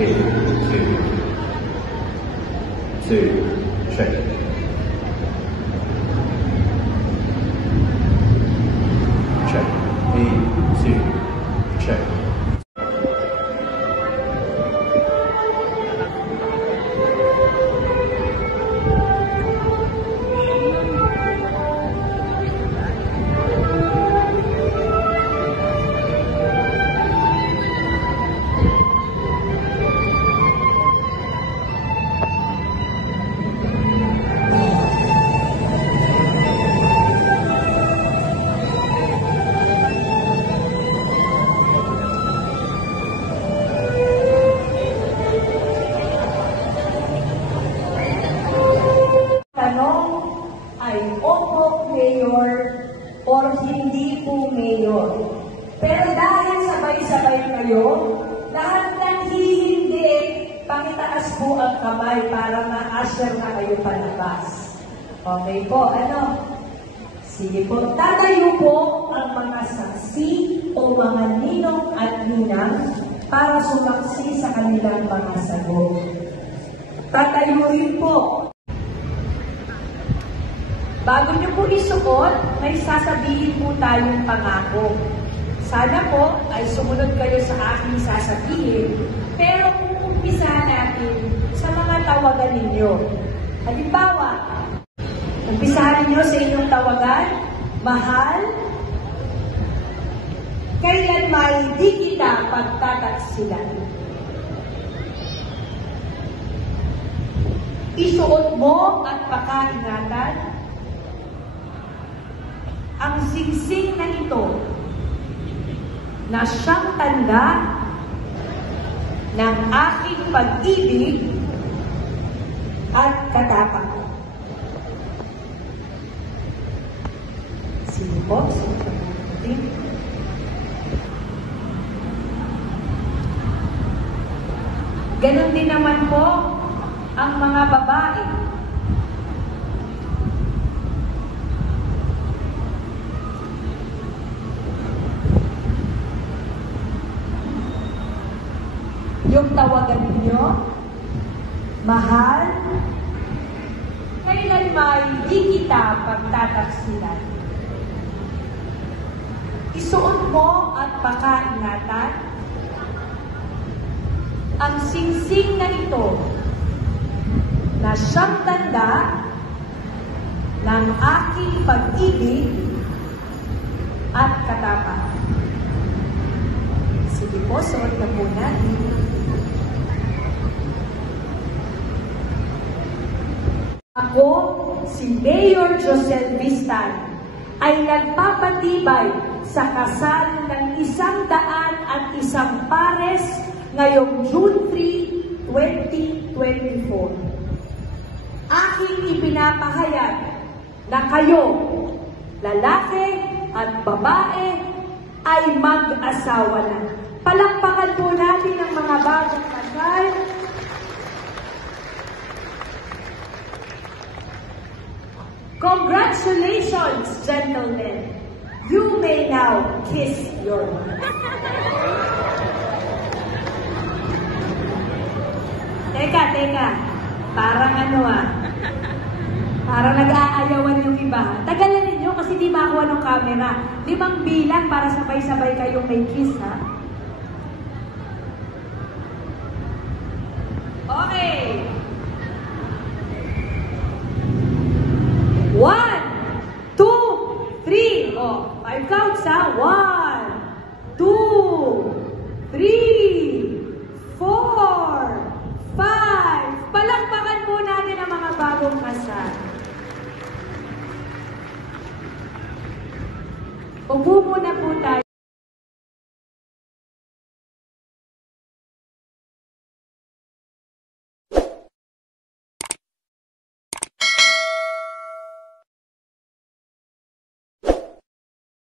2, check. Check. 8, 2, check. Opo, Mayor, or hindi po Mayor. Pero dahil sabay-sabay kayo, lahat ng hindi, pakitaas po ang kamay para ma-usher na kayo palabas. Okay po, ano? Sige po. Tatayo po ang mga saksi o mga ninong at ninang para sumaksi sa kanilang mga sagot. Tatayo rin po. Bago niyo po isuot, may sasabihin po tayong pangako. Sana po ay sumunod kayo sa aking sasabihin, pero umpisahan natin sa mga tawagan ninyo. Halimbawa, umpisahan ninyo sa inyong tawagan, mahal, kailan may di kita pagtataksilan. Isuot mo at pakaingatan ang singsing na ito na siyang tanda ng aking pag-ibig at katapang. Sige po. Ganon din naman po ang mga babae. Yung tawagan ninyo, mahal, kailan may di kita pagtataksilan. Isuot mo at pakaingatan ang singsing na ito na siyang tanda ng aking pag-ibig at katapang. Sige po, suot na po natin. Ako, si Mayor Josel Vistan, ay nagpapatibay sa kasal ng 101 pares ngayong June 3, 2024. Aking ipinapahayag na kayo, lalaki at babae, ay mag-asawa na. Palakpakan po natin ang mga bagong kasal. Congratulations, gentlemen! You may now kiss your wife. Teka. Parang parang nag-aayawan yung iba. Tagalan ninyo kasi di makuha ng camera. 5 bilang para sabay-sabay kayong may kiss, ha? Okay. 1, 2, 3. Oh, 5 counts, ha? 1, 2, 3, 4, 5. Palakpakan po natin ang mga bagong kasal. Upo muna po tayo.